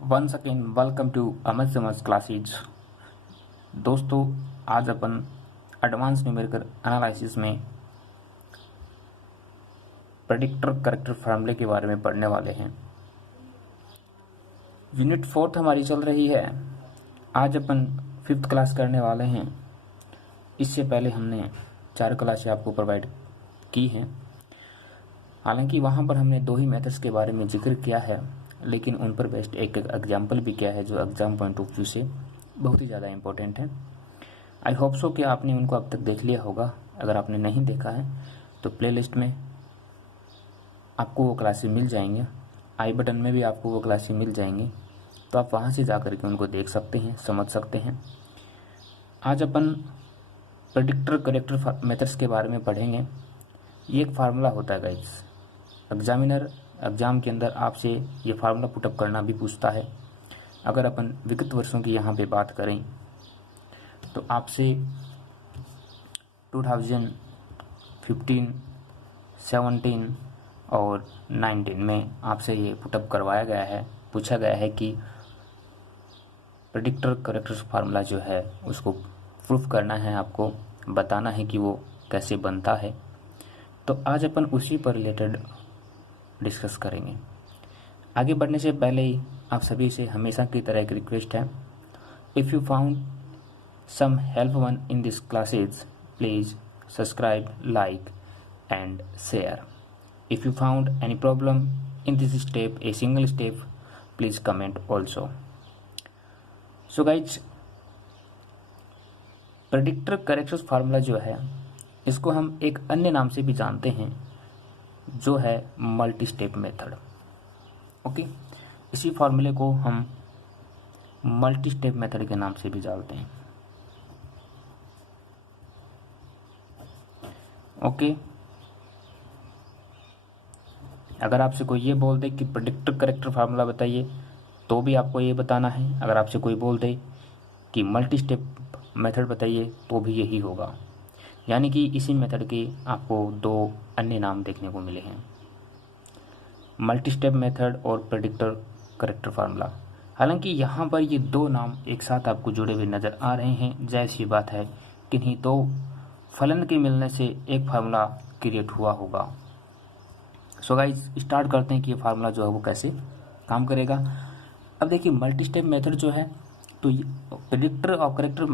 Once again welcome to Amar समर्स classes. दोस्तों, आज अपन एडवांस न्यूमेरिकल एनालिसिस में प्रेडिक्टर करेक्टर फार्मूले के बारे में पढ़ने वाले हैं। यूनिट 4 हमारी चल रही है। आज अपन 5th क्लास करने वाले हैं। इससे पहले हमने 4 क्लासें आपको प्रोवाइड की हैं। हालांकि वहाँ पर हमने 2 ही मेथड्स के बारे में जिक्र किया है, लेकिन उन पर बेस्ड एक एग्जाम्पल भी किया है जो एग्ज़ाम पॉइंट ऑफ व्यू से बहुत ही ज़्यादा इम्पोर्टेंट है। आई होप सो कि आपने उनको अब तक देख लिया होगा। अगर आपने नहीं देखा है तो प्लेलिस्ट में आपको वो क्लासेस मिल जाएंगे, आई बटन में भी आपको वो क्लासेस मिल जाएंगी, तो आप वहाँ से जा कर के उनको देख सकते हैं, समझ सकते हैं। आज अपन प्रेडिक्टर करेक्टर मेथड्स के बारे में पढ़ेंगे। ये एक फार्मूला होता है गाइस। एग्जामिनर एग्ज़ाम के अंदर आपसे ये फार्मूला पुटअप करना भी पूछता है। अगर अपन विगत वर्षों की यहाँ पे बात करें तो आपसे 2015, 17 और 19 में आपसे ये पुटअप करवाया गया है। पूछा गया है कि प्रेडिक्टर करेक्टर फार्मूला जो है उसको प्रूफ करना है, आपको बताना है कि वो कैसे बनता है। तो आज अपन उसी पर रिलेटेड डिस्कस करेंगे। आगे बढ़ने से पहले ही आप सभी से हमेशा की तरह एक रिक्वेस्ट है, if you found some help one in this classes please subscribe, like and share. If you found any problem in this step, a single step, please comment also. So guys, predictor corrector formula जो है इसको हम एक अन्य नाम से भी जानते हैं, जो है मल्टी स्टेप मेथड। ओके, इसी फार्मूले को हम मल्टी स्टेप मेथड के नाम से भी जानते हैं। ओके, अगर आपसे कोई ये बोल दे कि प्रेडिक्टर करेक्टर फार्मूला बताइए तो भी आपको ये बताना है। अगर आपसे कोई बोल दे कि मल्टी स्टेप मेथड बताइए तो भी यही होगा। यानी कि इसी मेथड के आपको 2 अन्य नाम देखने को मिले हैं, मल्टी स्टेप मेथड और प्रेडिक्टर करेक्टर फार्मूला। हालांकि यहाँ पर ये 2 नाम एक साथ आपको जुड़े हुए नज़र आ रहे हैं। जाहिर सी बात है, किन्हीं 2 फलन के मिलने से एक फार्मूला क्रिएट हुआ होगा। सो गाइस, स्टार्ट करते हैं कि ये फार्मूला जो है वो कैसे काम करेगा। अब देखिए, मल्टी स्टेप मेथड जो है तो प्रेडिक्टर और करेक्टर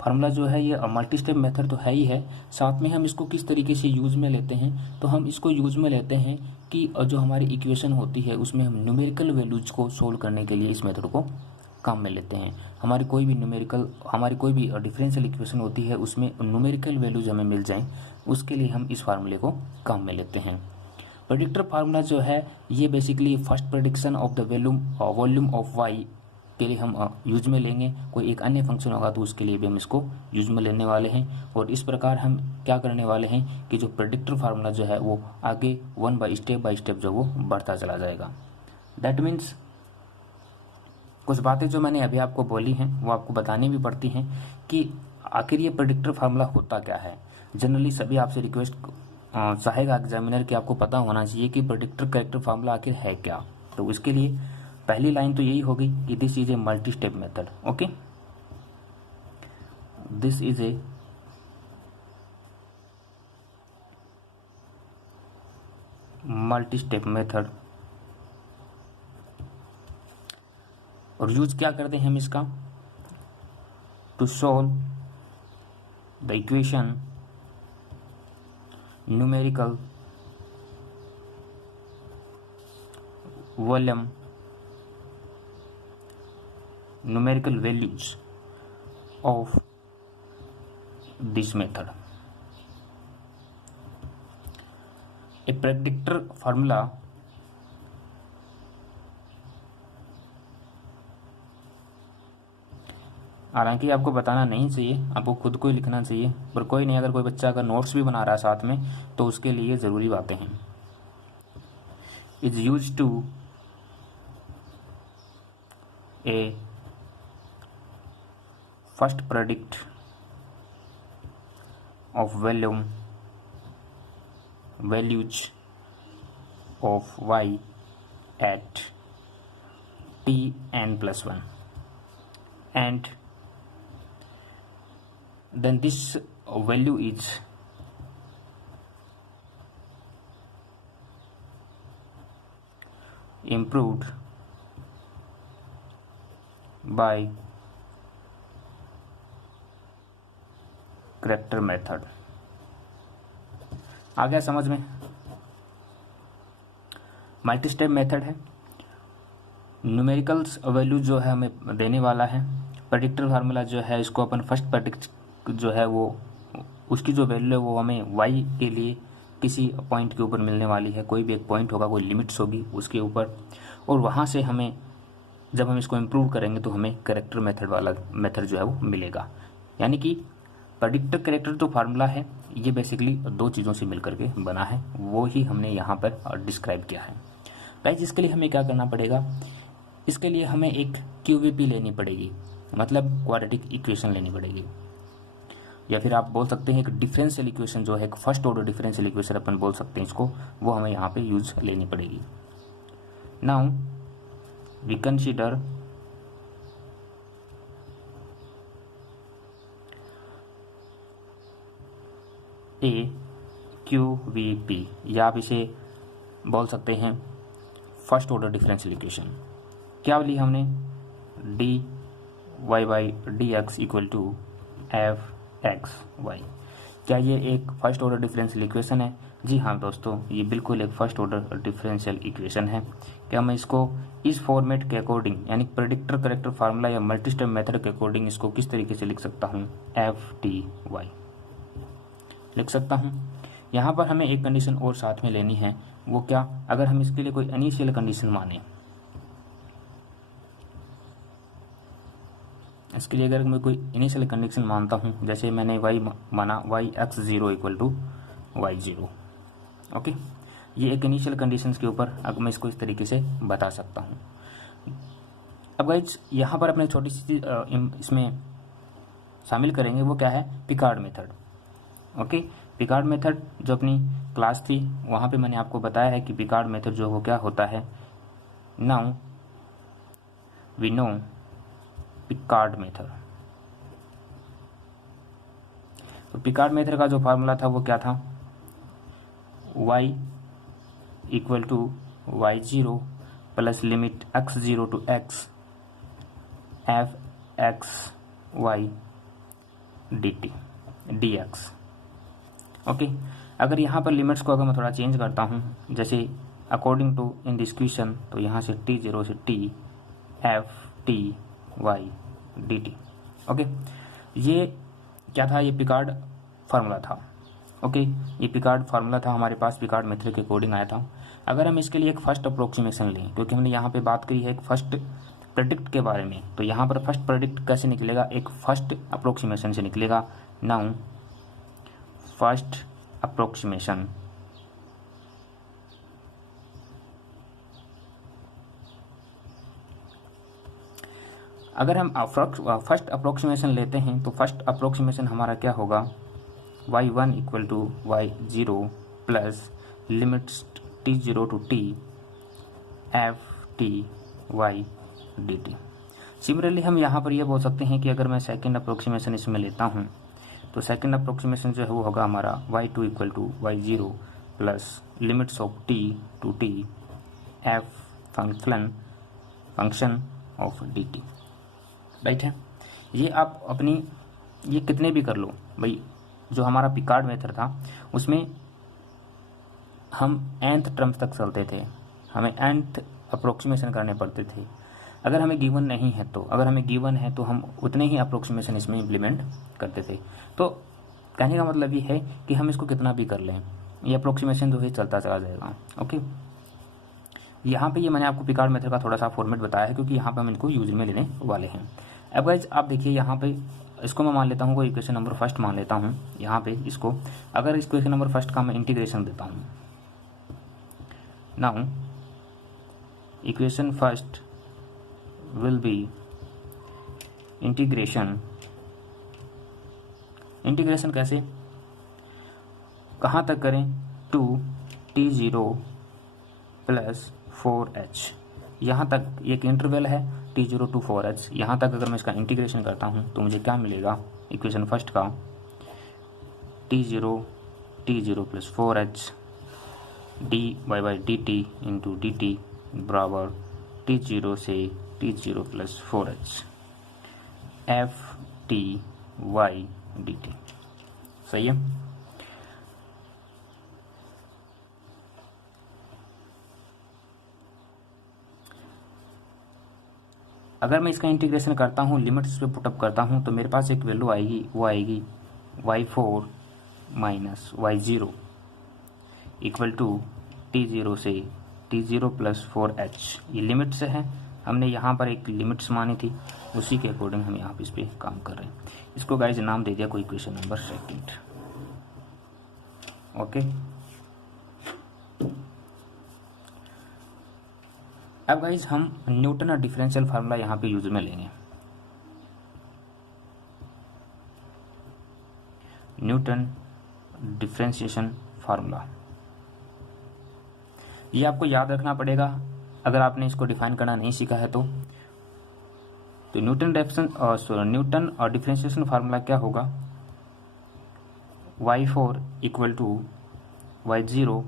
फार्मूला जो है ये मल्टी स्टेप मेथड तो है ही है। साथ में हम इसको किस तरीके से यूज़ में लेते हैं, तो हम इसको यूज़ में लेते हैं कि जो हमारी इक्वेशन होती है उसमें हम न्यूमेरिकल वैल्यूज को सोल्व करने के लिए इस मेथड को काम में लेते हैं। हमारी कोई भी डिफरेंशियल इक्वेशन होती है उसमें न्यूमेरिकल वैल्यूज हमें मिल जाएं, उसके लिए हम इस फार्मूले को काम में लेते हैं। प्रेडिक्टर फार्मूला जो है ये basically first prediction of the volume of Y के लिए हम यूज में लेंगे। कोई एक अन्य फंक्शन होगा तो उसके लिए भी हम इसको यूज में लेने वाले हैं। और इस प्रकार हम क्या करने वाले हैं कि जो प्रेडिक्टर फार्मूला जो है वो आगे बाय स्टेप जो वो बढ़ता चला जाएगा। दैट मीन्स कुछ बातें जो मैंने अभी आपको बोली हैं वो आपको बतानी भी पड़ती हैं कि आखिर ये प्रेडिक्टर फार्मूला होता क्या है। जनरली सभी आपसे रिक्वेस्ट चाहेगा एग्जामिनर कि आपको पता होना चाहिए कि प्रेडिक्टर करेक्टर फार्मूला आखिर है क्या। तो इसके लिए पहली लाइन तो यही होगी कि this is a multi step method. Okay, this is a multi step method. और यूज क्या करते हैं हम इसका, to solve the equation numerical volume numerical values of this method. A predictor formula हालांकि आपको बताना नहीं चाहिए, आपको खुद को ही लिखना चाहिए, पर कोई नहीं, अगर कोई बच्चा अगर नोट्स भी बना रहा है साथ में तो उसके लिए ज़रूरी बातें हैं। Is use to a first predict of values of y at tn+1 and then this value is improved by character method। आ गया समझ में? मल्टी स्टेप मेथड है, न्यूमेरिकल्स वैल्यू जो है हमें देने वाला है, प्रेडिक्टर फार्मूला जो है इसको अपन फर्स्ट प्रेडिक्ट जो है वो उसकी जो वैल्यू है वो हमें वाई के लिए किसी पॉइंट के ऊपर मिलने वाली है, कोई भी एक पॉइंट होगा, कोई लिमिट्स होगी उसके ऊपर, और वहाँ से हमें जब हम इसको इम्प्रूव करेंगे तो हमें करेक्टर मेथड वाला मेथड जो है वो मिलेगा। यानी कि प्रेडिक्टर करेक्टर जो फार्मूला है ये बेसिकली दो चीज़ों से मिलकर के बना है, वो ही हमने यहाँ पर डिस्क्राइब किया है। गाइस इसके लिए हमें क्या करना पड़ेगा, इसके लिए हमें एक क्यूवीपी लेनी पड़ेगी, मतलब क्वाड्रेटिक इक्वेशन लेनी पड़ेगी, या फिर आप बोल सकते हैं एक डिफरेंशियल इक्वेशन जो है, एक फर्स्ट ऑर्डर डिफरेंशियल इक्वेशन अपन बोल सकते हैं इसको, वो हमें यहाँ पे यूज लेनी पड़ेगी। नाउ वी कंसीडर ए क्यूवीपी, या आप इसे बोल सकते हैं फर्स्ट ऑर्डर डिफरेंशियल इक्वेशन। क्या ली हमने, D Y by D X equal to F X Y. क्या ये एक फर्स्ट ऑर्डर डिफरेंशियल इक्वेशन है? जी हाँ दोस्तों, ये बिल्कुल एक फर्स्ट ऑर्डर डिफरेंशियल इक्वेशन है। क्या मैं इसको इस फॉर्मेट के अकॉर्डिंग, यानी प्रेडिक्टर करेक्टर फार्मूला या मल्टी स्टेप मेथड के अकॉर्डिंग इसको किस तरीके से लिख सकता हूँ, एफ टी वाई लिख सकता हूँ। यहाँ पर हमें एक कंडीशन और साथ में लेनी है, वो क्या, अगर हम इसके लिए कोई इनिशियल कंडीशन माने, इसके लिए अगर मैं कोई इनिशियल कंडीशन मानता हूँ, जैसे मैंने y माना y(x0 = y0), ओके, ये एक इनिशियल कंडीशंस के ऊपर अब मैं इसको इस तरीके से बता सकता हूँ। अब गाइस यहाँ पर अपने छोटी सी इसमें शामिल करेंगे, वो क्या है, Picard method. Okay, Picard method जो अपनी क्लास थी वहाँ पे मैंने आपको बताया है कि पिकार्ड मेथड जो वो क्या होता है। Now we know Picard method. तो पिकार्ड मेथड का जो फार्मूला था वो क्या था, y = y0 plus limit x0 to x f(x, y) dt dx। Okay, अगर यहाँ पर लिमिट्स को अगर मैं थोड़ा चेंज करता हूँ, जैसे according to in this question, तो यहाँ से t0 से t f(t, y, dt)। Okay, ये क्या था, ये पिकार्ड फार्मूला था। ओके, ये पिकार्ड फार्मूला था हमारे पास, पिकार्ड मेथड के अकॉर्डिंग आया था। अगर हम इसके लिए एक फर्स्ट अप्रोक्सीमेशन लें, क्योंकि हमने यहाँ पे बात करी है एक फर्स्ट प्रेडिक्ट के बारे में, तो यहाँ पर फर्स्ट प्रेडिक्ट कैसे निकलेगा, एक फर्स्ट अप्रोक्सीमेशन से निकलेगा। नाउ फर्स्ट अप्रोक्सीमेशन, अगर हम फर्स्ट अप्रोक्सीमेशन लेते हैं तो फर्स्ट अप्रोक्सीमेशन हमारा क्या होगा, y1 = y0 plus limits t0 to t f(t, y, dt)। Similarly हम यहाँ पर ये बोल सकते हैं कि अगर मैं सेकंड अप्रोक्सीमेशन इसमें लेता हूँ, तो सेकंड अप्रोक्सीमेशन जो है वो होगा हमारा y2 = y0 plus limits of t to t f function of dt। Right है, ये आप अपनी ये कितने भी कर लो भाई। जो हमारा पिकार्ड मेथड था उसमें हम nth टर्म्स तक चलते थे, हमें nth अप्रोक्सीमेशन करने पड़ते थे। अगर हमें गिवन नहीं है तो, अगर हमें गिवन है तो हम उतने ही अप्रोक्सीमेशन इसमें इम्प्लीमेंट करते थे। तो कहने का मतलब ये है कि हम इसको कितना भी कर लें, ये अप्रोक्सीमेशन जो है चलता चला जाएगा। ओके, यहाँ पे ये मैंने आपको पिकार्ड मेथड का थोड़ा सा फॉर्मेट बताया है, क्योंकि यहाँ पे हम इनको यूज में लेने वाले हैं। अब गाइस आप देखिए, यहाँ पे इसको मैं मान लेता हूँ, कोई इक्वेशन नंबर फर्स्ट मान लेता हूँ यहाँ पे इसको। अगर इस इक्वेशन नंबर फर्स्ट का मैं इंटीग्रेशन देता हूँ, now equation first will be integration कैसे, कहाँ तक करें, 2t0 प्लस 4h यहाँ तक एक इंटरवल है t0 to 4h, यहाँ तक अगर मैं इसका इंटीग्रेशन करता हूँ तो मुझे क्या मिलेगा, इक्वेशन फर्स्ट का t0 plus 4h by D T into D T बराबर t0 से t0 plus 4h F T Y D T. सही है। अगर मैं इसका इंटीग्रेशन करता हूँ, लिमिट्स पे पुटअप करता हूँ, तो मेरे पास एक वैल्यू आएगी, वो आएगी y4 minus y0 equal to t0 से t0 प्लस 4h। ये लिमिट से है, हमने यहाँ पर एक लिमिट्स मानी थी, उसी के अकॉर्डिंग हम यहाँ पे इस पर काम कर रहे हैं। इसको गाइस नाम दे दिया कोई इक्वेशन नंबर सेकंड। ओके, अब गाइस हम न्यूटन और डिफरेंशियल फार्मूला यहाँ पे यूज में लेंगे। न्यूटन डिफरेंशिएशन फार्मूला, ये आपको याद रखना पड़ेगा अगर आपने इसको डिफाइन करना नहीं सीखा है तो न्यूटन और डिफरेंशिएशन फार्मूला क्या होगा, y4 equal to y0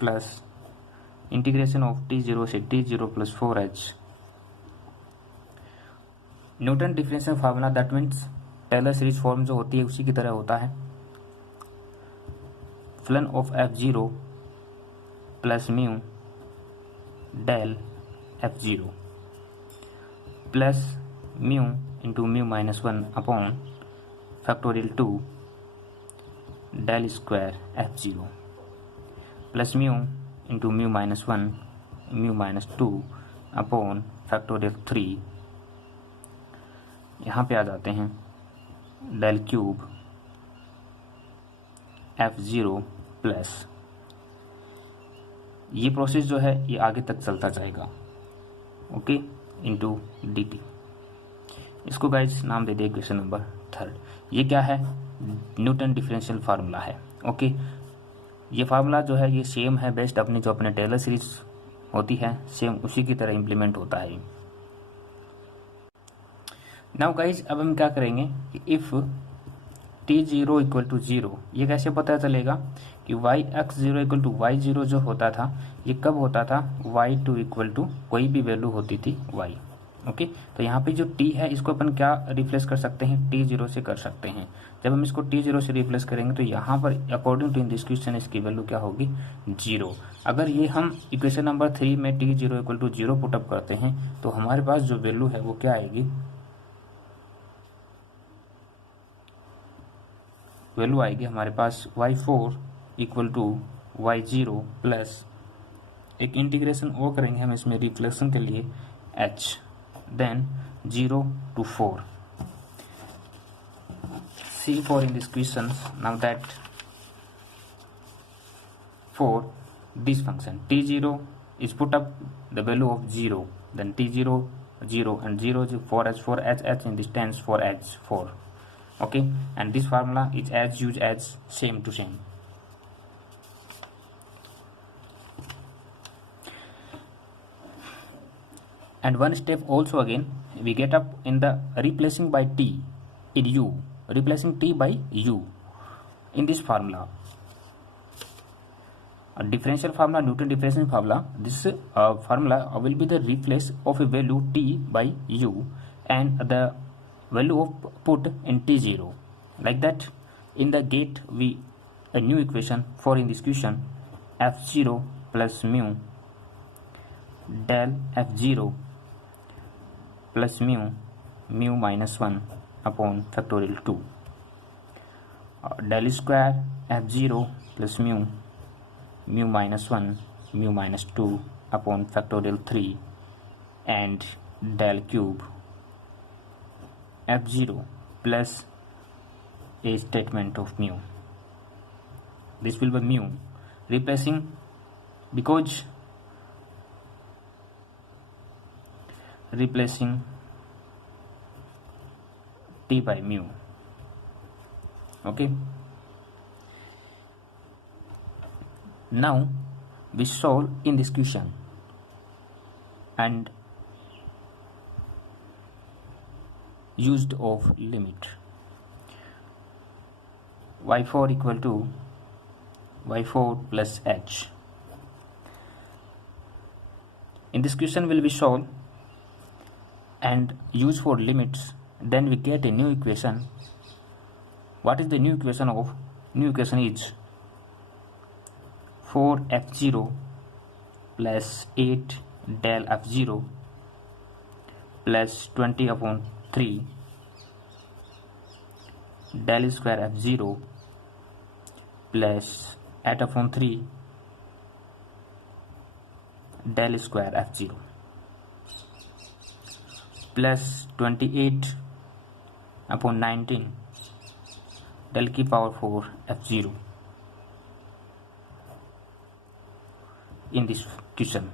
plus integration of t0 से t0 plus 4h। Newton differential formula that means Taylor series form जो होती है उसी की तरह होता है, फलन of f0 plus mu del f0 plus mu into mu minus 1 upon factorial 2 del square f0 plus mu into mu minus 1 mu minus 2 upon factorial 3। यहाँ पे आ जाते हैं डेल क्यूब f0 प्लस, ये प्रोसेस जो है ये आगे तक चलता जाएगा, ओके, इंटू डी टी। इसको गाइस नाम दे दिए क्वेश्चन नंबर थर्ड। ये क्या है, न्यूटन डिफरेंशियल फार्मूला है। ओके, ये फार्मूला जो है ये सेम है, बेस्ट अपनी जो अपने टेलर सीरीज होती है सेम उसी की तरह इम्प्लीमेंट होता है। नाउ गाइस अब हम क्या करेंगे कि इफ़ t0 इक्वल टू 0, ये कैसे पता चलेगा कि yx0 इक्वल टू y0 जो होता था ये कब होता था, y2 इक्वल टू कोई भी वैल्यू होती थी y। ओके, तो यहाँ पे जो t है इसको अपन क्या रिप्लेस कर सकते हैं, t0 से कर सकते हैं। जब हम इसको t0 से रिप्लेस करेंगे तो यहाँ पर according to in this question इसकी वैल्यू क्या होगी, 0। अगर ये हम इक्वेशन नंबर 3 में t0 इक्वल टू 0 पुटअप करते हैं तो हमारे पास जो वैल्यू है वो क्या आएगी, वैल्यू आएगी हमारे पास y4 equal to y0 plus एक इंटीग्रेशन और करेंगे हम इसमें रिफ्लेक्शन के लिए h, then 0 to 4। see for in this question now that for this function t0 is put up the value of 0, then t0 0 and 0 is 4h in this stands for h4। okay, and this formula is as used as same to same। and one step also again we get up in the replacing by t in u, replacing t by u in this formula, a differential formula, Newton differential formula, this formula will be the replace of a value t by u and the value of put in t0, like that in the get we a new equation for in this question f0 plus mu del f0 plus mu minus 1 upon factorial 2 del square f0 plus mu minus 1 mu minus 2 upon factorial 3 and del cube f0 plus a statement of mu. This will be mu replacing, because replacing t by mu. Okay, now we solve in this question and used of limit y4 equal to y4 plus h. In this question will be solved and use for limits, then we get a new equation. What is the new equation of? New equation is 4f0 plus 8 del f0 plus 20 upon 3 del square f0 plus 8 upon 3 del square f0 plus 28 upon 19 del की power 4 f0 in this question.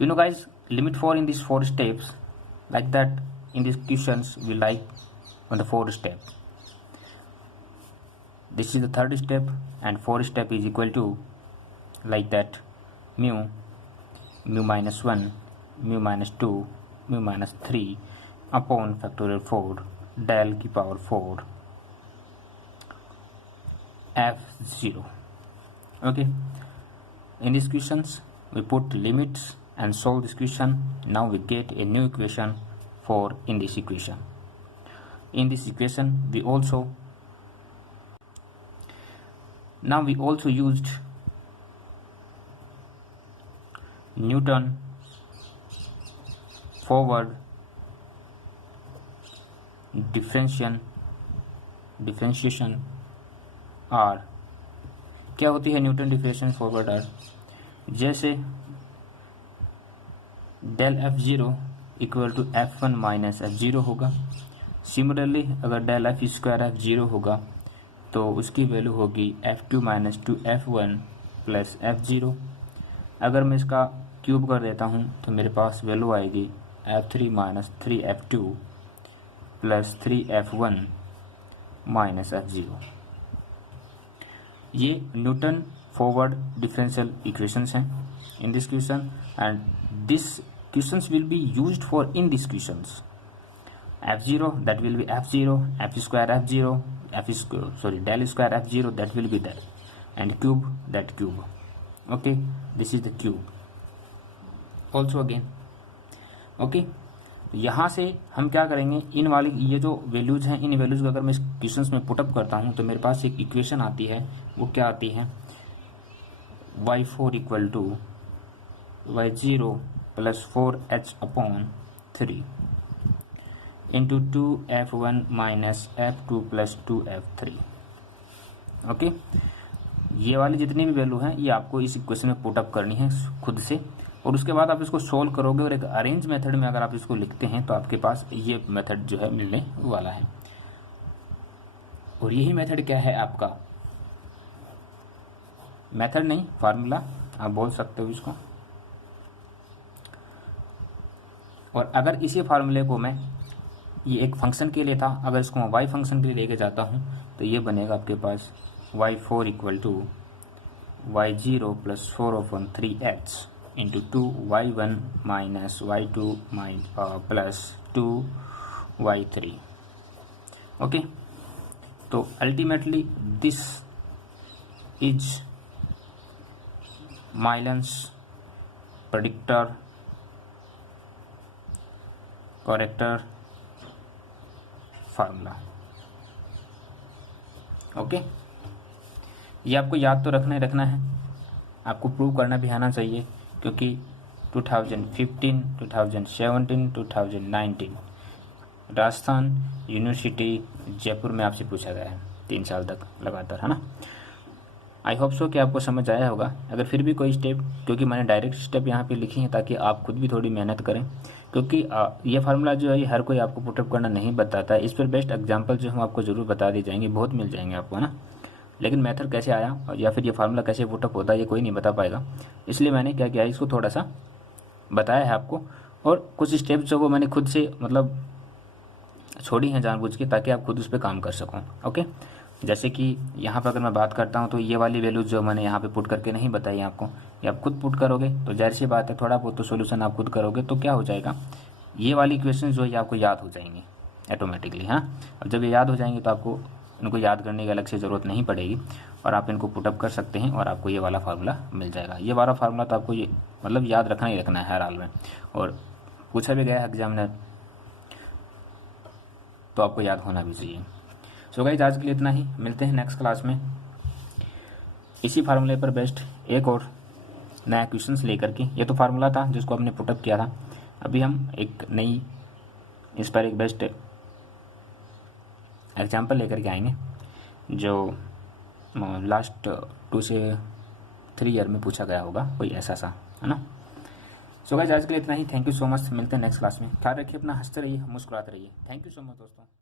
You know guys, limit 4 in these 4 steps, like that in these questions we like on the 4th step. This is the 3rd step and 4th step is equal to like that mu minus 1, mu minus 2, mu minus 3 upon factorial 4 del की power 4 f0. Okay, in these questions we put limits and solve this question. Now we get a new equation for in this equation. In this equation we also used Newton forward differentiation R. क्या होती है Newton differentiation forward R? जैसे del f0 equal to f1 minus f0 होगा। Similarly अगर del f square f0 होगा तो उसकी value होगी f2 minus 2f1 plus f0। अगर मैं इसका क्यूब कर देता हूँ तो मेरे पास वैल्यू आएगी f3 minus 3f2 plus 3f1 minus f0। ये न्यूटन फॉरवर्ड डिफरेंशियल इक्वेशंस हैं in this question, and this questions will be used for in these questions. f0 that will be f0, f square f0, del square f0 that will be there, and cube that cube. Okay, this is the cube also again. Okay, यहाँ से हम क्या करेंगे, इन वाली ये जो values हैं, इन values को अगर मैं क्वेश्चंस में पुटअप करता हूँ तो मेरे पास एक इक्वेशन आती है। वो क्या आती है, y4 equal to y0 plus 4h upon 3 into 2f1 minus f2 plus 2f3। Okay, ये वाली जितनी भी वैल्यू हैं ये आपको इस इक्वेशन में पुटअप करनी है खुद से, और उसके बाद आप इसको सोल्व करोगे और एक अरेंज मेथड में अगर आप इसको लिखते हैं तो आपके पास ये मेथड जो है मिलने वाला है। और यही मेथड क्या है आपका, मेथड नहीं फार्मूला आप बोल सकते हो इसको। और अगर इसी फार्मूले को मैं, ये एक फंक्शन के लिए था, अगर इसको मैं वाई फंक्शन के लिए लेके जाता हूँ तो ये बनेगा आपके पास y4 equal to y0 plus 4/3h into 2y1 minus y2 plus 2y3। Okay, तो ultimately this is Milne's predictor corrector formula. Okay, ये आपको याद तो रखना है, आपको प्रूव करना भी आना चाहिए, क्योंकि 2015, 2017, 2019 राजस्थान यूनिवर्सिटी जयपुर में आपसे पूछा गया है 3 साल तक लगातार, है ना। आई होप सो कि आपको समझ आया होगा। अगर फिर भी कोई स्टेप, क्योंकि मैंने डायरेक्ट स्टेप यहाँ पे लिखी हैं ताकि आप खुद भी थोड़ी मेहनत करें, क्योंकि ये फार्मूला जो है ये हर कोई आपको पुटअप करना नहीं बताता है। इस पर बेस्ट एग्जांपल जो हम आपको ज़रूर बता दी जाएंगे, बहुत मिल जाएंगे आपको, है ना। लेकिन मेथड कैसे आया या फिर ये फार्मूला कैसे पुटअप होता है ये कोई नहीं बता पाएगा, इसलिए मैंने क्या किया, इसको थोड़ा सा बताया है आपको, और कुछ स्टेप्स जो वो मैंने खुद से मतलब छोड़ी हैं जानबूझ के, ताकि आप खुद उस पर काम कर सको। ओके, जैसे कि यहाँ पर अगर मैं बात करता हूँ तो ये वाली वैल्यूज जो मैंने यहाँ पे पुट करके नहीं बताई आपको, ये आप खुद पुट करोगे तो जाहिर सी बात है थोड़ा बहुत तो सोल्यूशन आप खुद करोगे तो क्या हो जाएगा, ये वाली इक्वेशन जो है आपको याद हो जाएंगी ऑटोमेटिकली। हाँ, अब जब ये याद हो जाएंगे तो आपको इनको याद करने की अलग से ज़रूरत नहीं पड़ेगी और आप इनको पुटअप कर सकते हैं और आपको ये वाला फार्मूला मिल जाएगा। ये वाला फार्मूला तो आपको ये मतलब याद रखना ही रखना है हर हाल में, और पूछा भी गया है एग्जामिनर तो आपको याद होना भी चाहिए। सो गाइस आज के लिए इतना ही, मिलते हैं नेक्स्ट क्लास में इसी फार्मूले पर बेस्ड एक और नया क्वेश्चंस लेकर के। ये तो फार्मूला था जिसको हमने पुटअप किया था, अभी हम एक नई इस पर एक बेस्ट एग्जाम्पल लेकर के आएंगे जो लास्ट 2 से 3 ईयर में पूछा गया होगा, कोई ऐसा सा, है ना। सो गाइस आज के लिए इतना ही, थैंक यू सो मच, मिलते हैं नेक्स्ट क्लास में। ख्याल रखिए अपना, हंसते रहिए, मुस्कुराते रहिए। थैंक यू सो मच दोस्तों।